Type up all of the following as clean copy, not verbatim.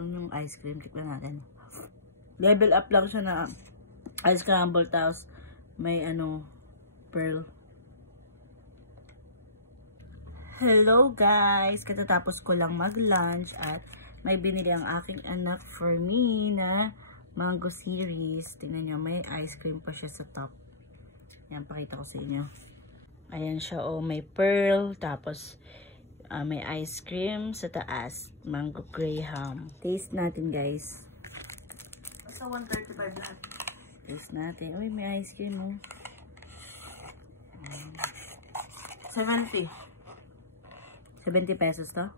Yung ice cream, tikman natin. Level up lang siya na ice crumble, tapos may pearl. Hello guys! Katatapos ko lang mag-lunch at may binili ang aking anak for me na mango series. Tingnan nyo, may ice cream pa siya sa top. Yan, pakita ko sa inyo. Ayan siya, oh, may pearl, tapos may ice cream sa taas. Mango graham. Taste natin, guys. Sa 135 lahat. Taste natin. Uy, may ice cream, oh. 70. 70 pesos to?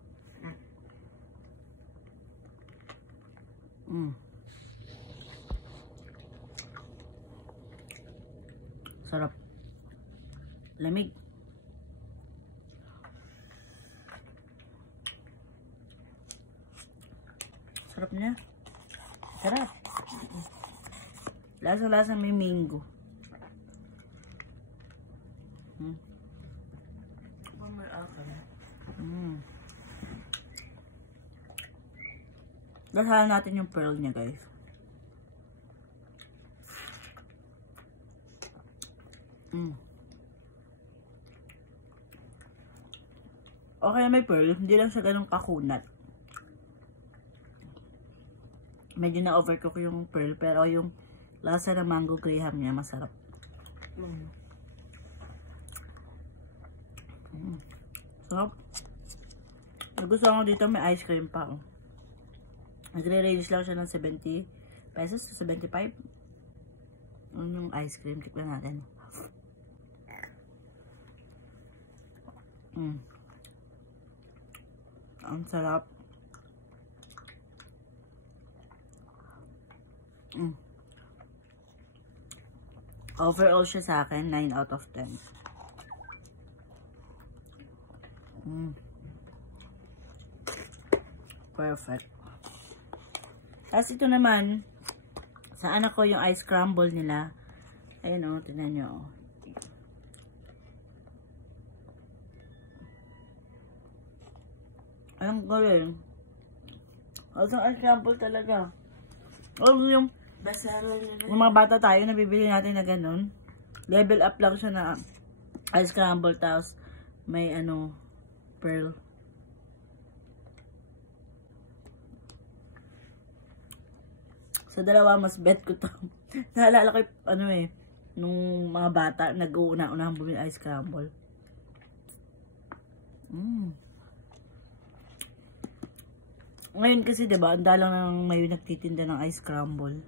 Sarap. Lamig. Sarap niya. Sarap. Lasa-lasa may mango. Lasahan natin yung pearl niya, guys. Okay, may pearl. Hindi lang siya ganun kakunat. Medyo na-overcook yung pearl, pero yung lasa ng mango graham niya masarap. Sarap. Nagustuhan ko dito, may ice cream pa. Nagre-range lang siya ng 70 pesos sa 75. Yung ice cream, tikman natin. Ang sarap. Overall siya sa akin, 9 out of 10. Perfect. Tapos ito naman, sa anak ko yung ice crumble nila. Ayun o, tingnan nyo. Ang galing. Ang ice crumble talaga. Yung mga bata tayo, nabibili natin na ganun. Level up lang siya na ice crumble, tapos may pearl. Sa dalawa, mas bet ko to. Naalala ko nung mga bata, nag-uuna-unahang bumili ice crumble. Ngayon kasi, diba, ang dalang nang may nagtitinda ng ice crumble.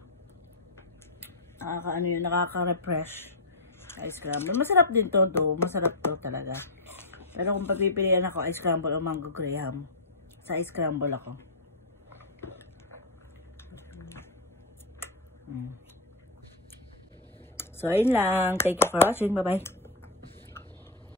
Nakaka-refresh. Ice crumble. Masarap din to, masarap to talaga. Pero kung papipilian ako, ice crumble o mango graham, sa ice crumble ako. So, ayun lang. Thank you for watching. Bye-bye.